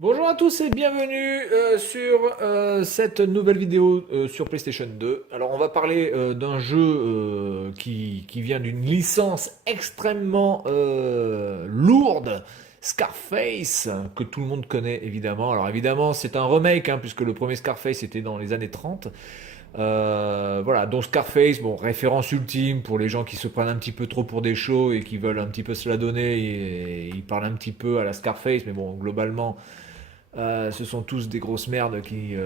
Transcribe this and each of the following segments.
Bonjour à tous et bienvenue sur cette nouvelle vidéo sur PlayStation 2. Alors on va parler d'un jeu qui vient d'une licence extrêmement lourde, Scarface, que tout le monde connaît évidemment. Alors évidemment c'est un remake hein, puisque le premier Scarface était dans les années 30. Voilà, donc Scarface, bon, référence ultime pour les gens qui se prennent un petit peu trop pour des shows et qui veulent un petit peu se la donner et ils parlent un petit peu à la Scarface, mais bon, globalement, ce sont tous des grosses merdes qui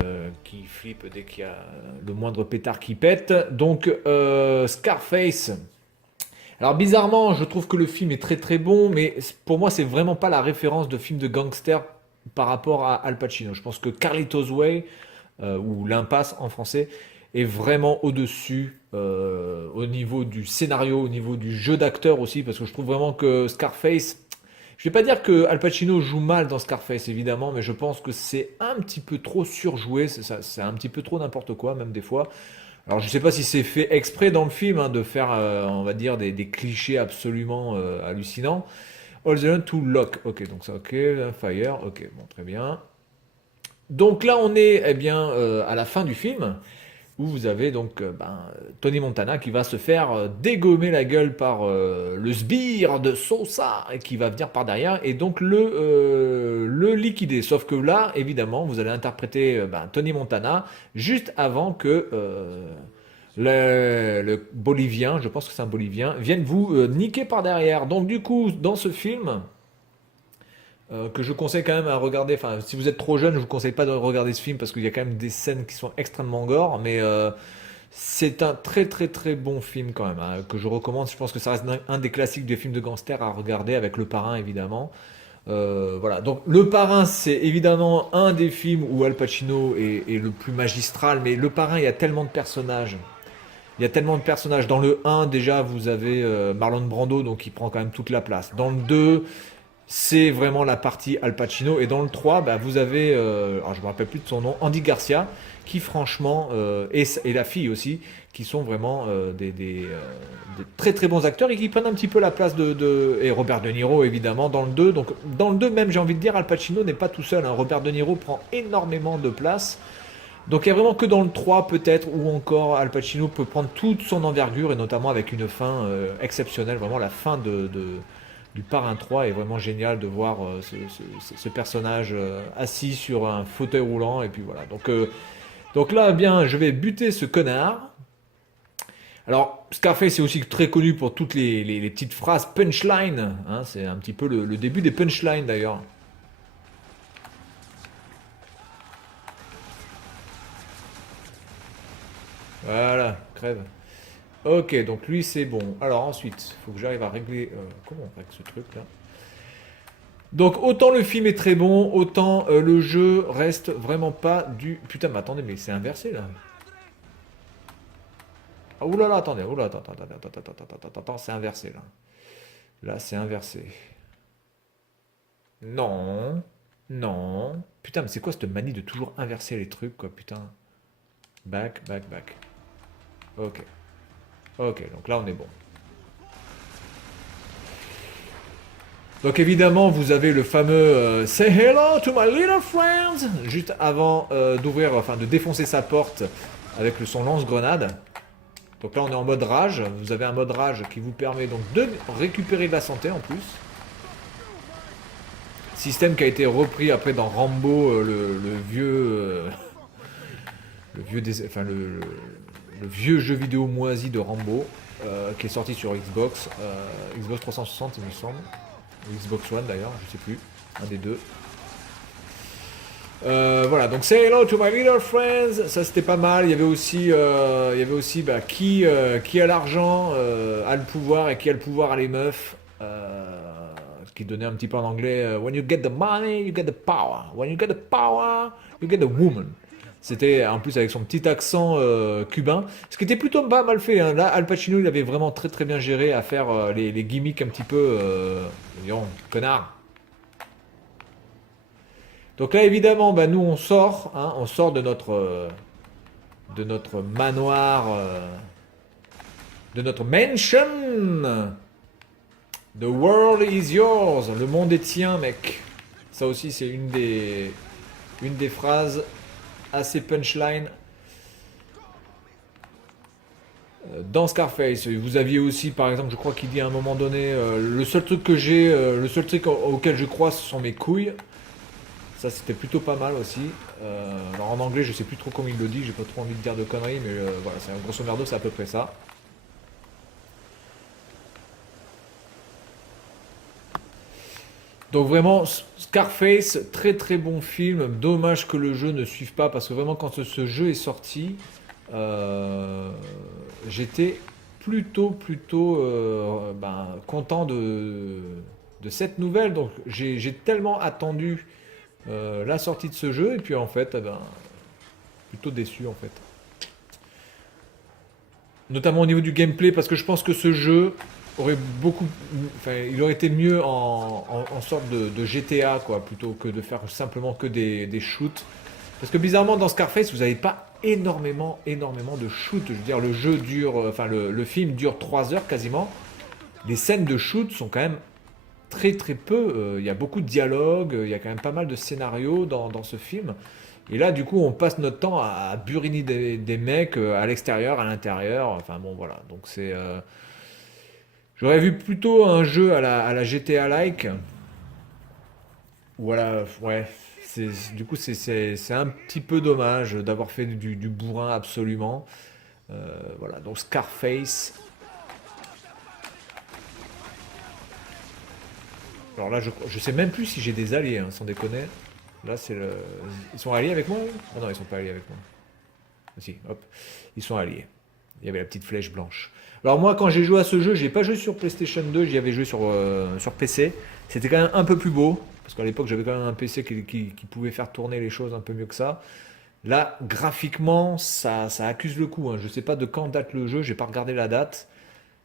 flippent dès qu'il y a le moindre pétard qui pète. Donc, Scarface. Alors, bizarrement, je trouve que le film est très très bon, mais pour moi, c'est vraiment pas la référence de film de gangster par rapport à Al Pacino. Je pense que Carlitos Way, ou L'Impasse en français, est vraiment au-dessus au niveau du scénario, au niveau du jeu d'acteur aussi, parce que je trouve vraiment que Scarface, je vais pas dire que Al Pacino joue mal dans Scarface, évidemment, mais je pense que c'est un petit peu trop surjoué, c'est un petit peu trop n'importe quoi, même des fois. Alors je sais pas si c'est fait exprès dans le film, hein, de faire, on va dire, des clichés absolument hallucinants. All the to lock, ok, donc ça, ok, fire, ok, bon, très bien. Donc là, on est eh bien, à la fin du film, où vous avez donc Tony Montana qui va se faire dégommer la gueule par le sbire de Sosa et qui va venir par derrière et donc le liquider. Sauf que là, évidemment, vous allez interpréter Tony Montana juste avant que le Bolivien, je pense que c'est un Bolivien, vienne vous niquer par derrière. Donc du coup, dans ce film, que je conseille quand même à regarder. Enfin, si vous êtes trop jeune, je vous conseille pas de regarder ce film parce qu'il y a quand même des scènes qui sont extrêmement gore, mais c'est un très très très bon film quand même hein, que je recommande. Je pense que ça reste un des classiques des films de gangsters à regarder avec Le Parrain évidemment. Voilà. Donc Le Parrain, c'est évidemment un des films où Al Pacino est le plus magistral, mais Le Parrain, il y a tellement de personnages. Il y a tellement de personnages. Dans le un déjà, vous avez Marlon Brando, donc il prend quand même toute la place. Dans le 2 c'est vraiment la partie Al Pacino. Et dans le 3 bah, vous avez, alors je me rappelle plus de son nom, Andy Garcia, qui franchement, et la fille aussi, qui sont vraiment des très très bons acteurs et qui prennent un petit peu la place et Robert De Niro évidemment dans le 2. Donc dans le 2 même, j'ai envie de dire, Al Pacino n'est pas tout seul, hein. Robert De Niro prend énormément de place. Donc il n'y a vraiment que dans le 3 peut-être où encore Al Pacino peut prendre toute son envergure et notamment avec une fin exceptionnelle. Vraiment la fin du Parrain 3 est vraiment génial de voir ce personnage assis sur un fauteuil roulant et puis voilà. Donc là bien je vais buter ce connard. Alors Scarface est aussi très connu pour toutes les petites phrases punchline, hein, c'est un petit peu le début des punchlines d'ailleurs. Voilà, crève. Ok, donc lui c'est bon. Alors ensuite, il faut que j'arrive à régler. Comment on règle ce truc là? Donc autant le film est très bon, autant le jeu reste vraiment pas du. Putain, mais attendez, mais c'est inversé là. Ah oulala, attendez, oulala, attends, c'est inversé là. Là, c'est inversé. Non, non. Putain, mais c'est quoi cette manie de toujours inverser les trucs quoi, putain. Back, back, back. Ok, ok, donc là on est bon. Donc évidemment, vous avez le fameux Say hello to my little friends juste avant d'ouvrir, enfin de défoncer sa porte avec son lance-grenade. Donc là, on est en mode rage. Vous avez un mode rage qui vous permet donc de récupérer de la santé en plus. Système qui a été repris après dans Rambo, le vieux, enfin le vieux jeu vidéo moisi de Rambo, qui est sorti sur Xbox, Xbox 360 il me semble. Ou Xbox One d'ailleurs, je sais plus, un des deux. Voilà, donc Say Hello to My Little Friends, ça c'était pas mal. Il y avait aussi qui a l'argent, a le pouvoir et qui a le pouvoir a les meufs. Qui donnait un petit peu en anglais When you get the money, you get the power. When you get the power, you get the woman. C'était en plus avec son petit accent cubain, ce qui était plutôt pas mal fait, hein. Là, Al Pacino, il avait vraiment très très bien géré à faire les gimmicks un petit peu, disons, connard. Donc là, évidemment, bah, nous on sort, hein, on sort de notre manoir, de notre mansion. The world is yours, le monde est tien, mec. Ça aussi, c'est une des phrases assez punchline dans Scarface. Vous aviez aussi, par exemple, je crois qu'il dit à un moment donné, le seul truc que j'ai, le seul truc auquel je crois, ce sont mes couilles. Ça, c'était plutôt pas mal aussi. Alors en anglais, je sais plus trop comment il le dit, j'ai pas trop envie de dire de conneries, mais voilà, c'est grosso merdo, c'est à peu près ça. Donc vraiment, Scarface, très très bon film. Dommage que le jeu ne suive pas, parce que vraiment, quand ce jeu est sorti, euh, j'étais plutôt content de cette nouvelle. Donc j'ai tellement attendu la sortie de ce jeu, et puis en fait, plutôt déçu en fait. Notamment au niveau du gameplay, parce que je pense que ce jeu aurait beaucoup, enfin, il aurait été mieux en sorte de GTA, quoi, plutôt que de faire simplement que des shoots. Parce que bizarrement, dans Scarface, vous n'avez pas énormément de shoots. Je veux dire, le jeu dure, enfin, le film dure 3 heures quasiment. Les scènes de shoot sont quand même très très peu. Il y a beaucoup de dialogues, il y a quand même pas mal de scénarios dans ce film. Et là, du coup, on passe notre temps à buriner des mecs à l'extérieur, à l'intérieur. Enfin bon, voilà. Donc c'est. J'aurais vu plutôt un jeu à la GTA-like. Voilà, ouais. Du coup, c'est un petit peu dommage d'avoir fait du bourrin absolument. Voilà, donc Scarface. Alors là, je sais même plus si j'ai des alliés, hein, sans déconner. Là, c'est le. Ils sont alliés avec moi? Oui. Ah non, ils sont pas alliés avec moi. Ah, si, hop. Ils sont alliés. Il y avait la petite flèche blanche. Alors moi, quand j'ai joué à ce jeu, j'ai pas joué sur PlayStation 2, j'y avais joué sur PC. C'était quand même un peu plus beau, parce qu'à l'époque, j'avais quand même un PC qui pouvait faire tourner les choses un peu mieux que ça. Là, graphiquement, ça accuse le coup, hein. Je sais pas de quand date le jeu, j'ai pas regardé la date,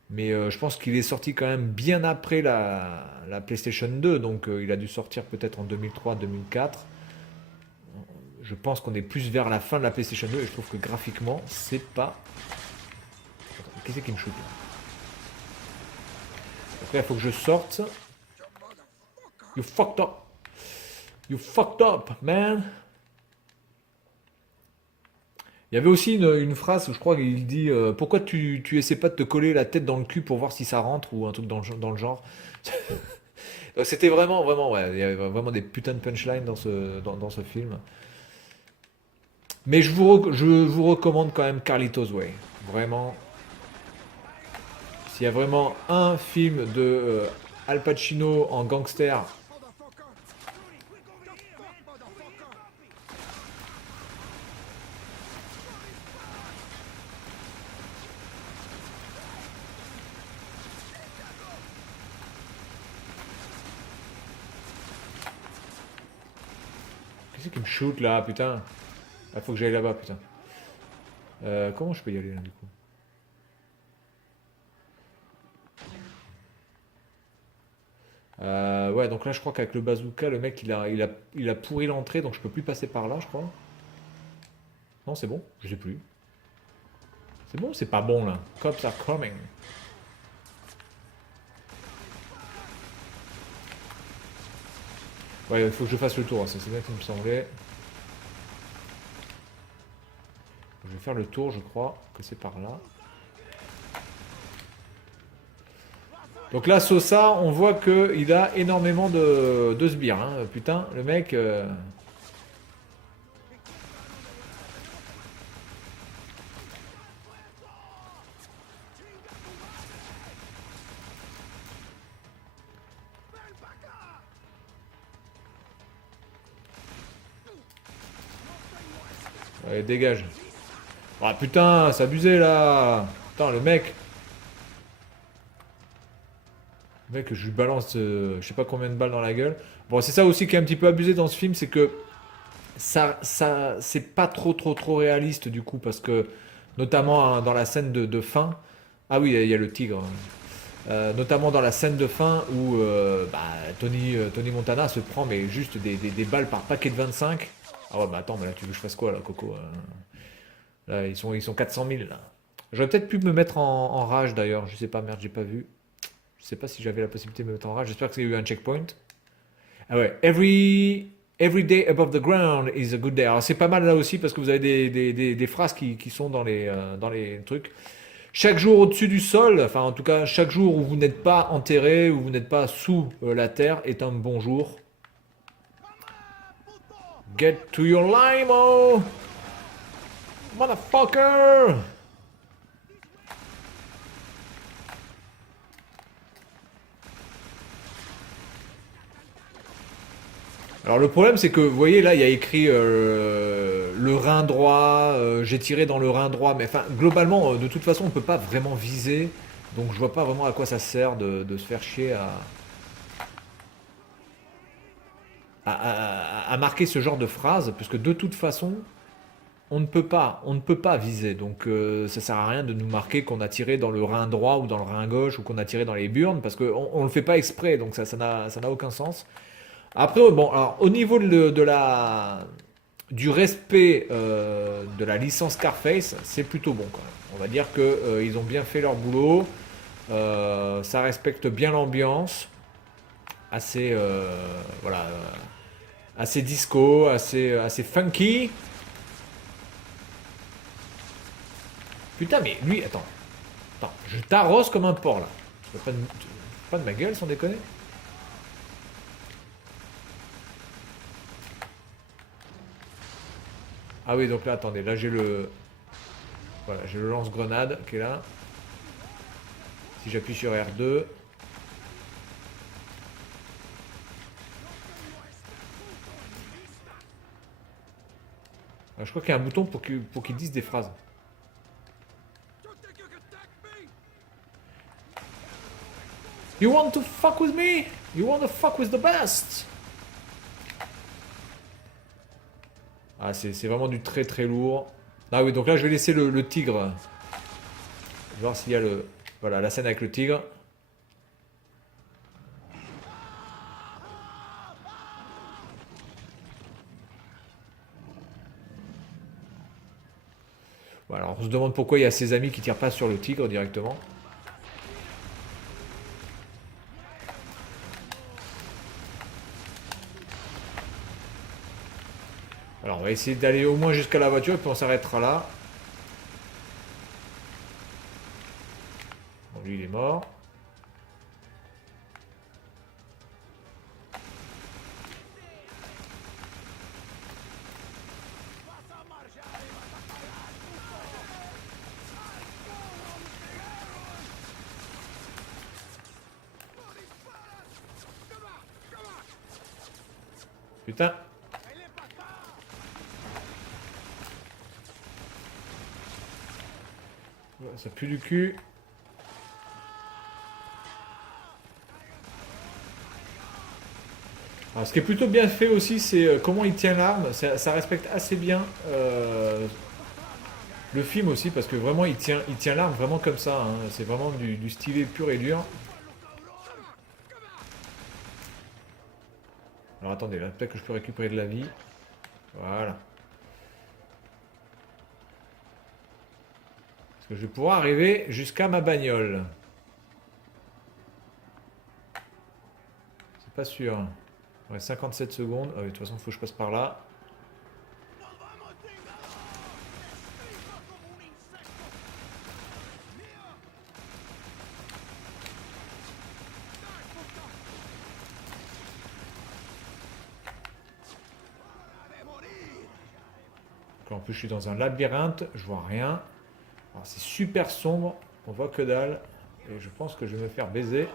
mais je pense qu'il est sorti quand même bien après la PlayStation 2, donc il a dû sortir peut-être en 2003-2004. Je pense qu'on est plus vers la fin de la PlayStation 2 et je trouve que graphiquement, c'est pas. Attends, qui c'est qui me shoot là? Après, il faut que je sorte. You fucked up. You fucked up, man. Il y avait aussi une phrase où je crois qu'il dit pourquoi tu essaies pas de te coller la tête dans le cul pour voir si ça rentre ou un truc dans le genre. Donc c'était vraiment, ouais, il y avait vraiment des putains de punchlines dans ce film. Mais je vous recommande quand même Carlitos Way. Vraiment, s'il y a vraiment un film de Al Pacino en gangster. Qu'est-ce qui me shoot là, putain? Il faut que j'aille là-bas, putain. Comment je peux y aller là, du coup? Ouais, donc là, je crois qu'avec le bazooka, le mec, il a pourri l'entrée, donc je peux plus passer par là, je crois. Non, c'est bon, je sais plus. C'est bon, ou c'est pas bon là. Cops are coming. Ouais, il faut que je fasse le tour, hein, ça c'est bien qu'il me semblait. Je vais faire le tour, je crois que c'est par là. Donc là, Sosa, on voit qu'il a énormément de sbires, hein. Putain, le mec. Allez, dégage. Ah putain, c'est abusé là. Putain, le mec, je lui balance je sais pas combien de balles dans la gueule. Bon, c'est ça aussi qui est un petit peu abusé dans ce film, c'est que c'est pas trop réaliste du coup, parce que notamment hein, dans la scène de fin. Ah oui, il y a le tigre, hein. Notamment dans la scène de fin où Tony Montana se prend mais juste des balles par paquet de 25. Ah ouais, bah attends, mais là tu veux que je fasse quoi là, Coco? Là, ils sont 400 000 là. J'aurais peut-être pu me mettre en rage d'ailleurs, je sais pas, merde, j'ai pas vu. Je sais pas si j'avais la possibilité de me mettre en rage, j'espère que c'est eu un checkpoint. Ah ouais, every day above the ground is a good day. Alors c'est pas mal là aussi parce que vous avez des phrases qui sont dans les trucs. Chaque jour au-dessus du sol, enfin en tout cas chaque jour où vous n'êtes pas enterré, où vous n'êtes pas sous la terre est un bon jour. Get to your limo, motherfucker! Alors le problème c'est que vous voyez là il y a écrit le rein droit, j'ai tiré dans le rein droit, mais enfin globalement de toute façon on peut pas vraiment viser, donc je vois pas vraiment à quoi ça sert de se faire chier à marquer ce genre de phrase, puisque de toute façon on ne peut pas viser, donc ça sert à rien de nous marquer qu'on a tiré dans le rein droit ou dans le rein gauche ou qu'on a tiré dans les burnes, parce qu'on le fait pas exprès, donc ça n'a aucun sens. Après, bon, alors au niveau du respect de la licence Scarface, c'est plutôt bon quand même. On va dire que ils ont bien fait leur boulot, ça respecte bien l'ambiance, assez voilà, assez disco, assez funky. Putain, mais lui, attends, je t'arrose comme un porc là. Tu fais pas de ma gueule sans déconner. Ah oui, donc là, attendez, là voilà, j'ai le lance-grenade qui est là. Si j'appuie sur R2, je crois qu'il y a un bouton pour qu'il dise des phrases. You want to fuck with me? You want to fuck with the best? Ah, c'est vraiment du très très lourd. Ah oui, donc là, je vais laisser le tigre. Voir s'il y a voilà, la scène avec le tigre. Voilà, alors on se demande pourquoi il y a ses amis qui tirent pas sur le tigre directement. Alors on va essayer d'aller au moins jusqu'à la voiture et puis on s'arrêtera là. Bon, lui il est mort. Putain. Ça pue du cul. Alors, ce qui est plutôt bien fait aussi, c'est comment il tient l'arme. Ça respecte assez bien le film aussi, parce que vraiment, il tient l'arme vraiment comme ça, hein. C'est vraiment du stylet pur et dur. Alors attendez, là, peut-être que je peux récupérer de la vie. Voilà. Parce que je vais pouvoir arriver jusqu'à ma bagnole. C'est pas sûr. Ouais, 57 secondes. Ah oui, de toute façon, il faut que je passe par là. En plus, je suis dans un labyrinthe, je vois rien. C'est super sombre, on voit que dalle. Et je pense que je vais me faire baiser.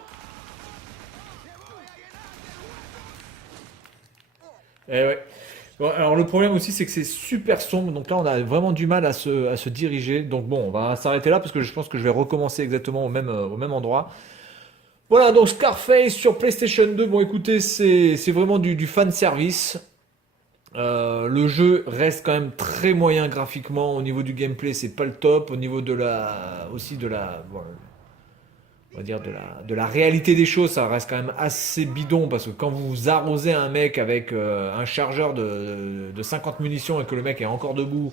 Et ouais. Bon, alors le problème aussi, c'est que c'est super sombre. Donc là, on a vraiment du mal à se diriger. Donc bon, on va s'arrêter là parce que je pense que je vais recommencer exactement au même endroit. Voilà, donc Scarface sur PlayStation 2. Bon, écoutez, c'est vraiment du fan service. Le jeu reste quand même très moyen graphiquement. Au niveau du gameplay, c'est pas le top. Au niveau aussi de la, bon, on va dire de la réalité des choses, ça reste quand même assez bidon parce que quand vous arrosez un mec avec un chargeur de 50 munitions et que le mec est encore debout,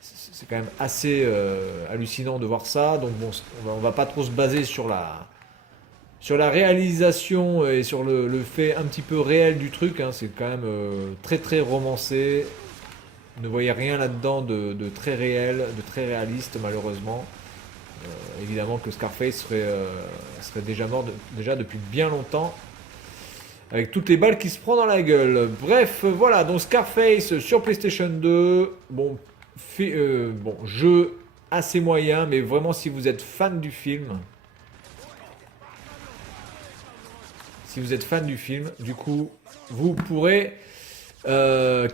c'est quand même assez hallucinant de voir ça. Donc bon, on va pas trop se baser sur la réalisation et sur le fait un petit peu réel du truc, hein, c'est quand même très très romancé. Ne voyez rien là-dedans de très réel, de très réaliste malheureusement. Évidemment que Scarface serait déjà mort déjà depuis bien longtemps. Avec toutes les balles qui se prend dans la gueule. Bref, voilà, donc Scarface sur PlayStation 2. Bon, bon, jeu assez moyen, mais vraiment si vous êtes fan du film. Si vous êtes fan du film, du coup, vous pourrez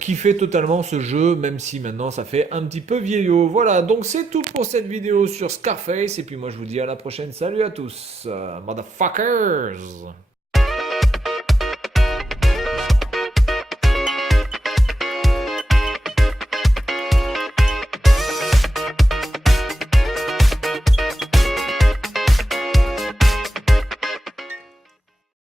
kiffer totalement ce jeu, même si maintenant ça fait un petit peu vieillot. Voilà, donc c'est tout pour cette vidéo sur Scarface. Et puis moi je vous dis à la prochaine. Salut à tous, motherfuckers!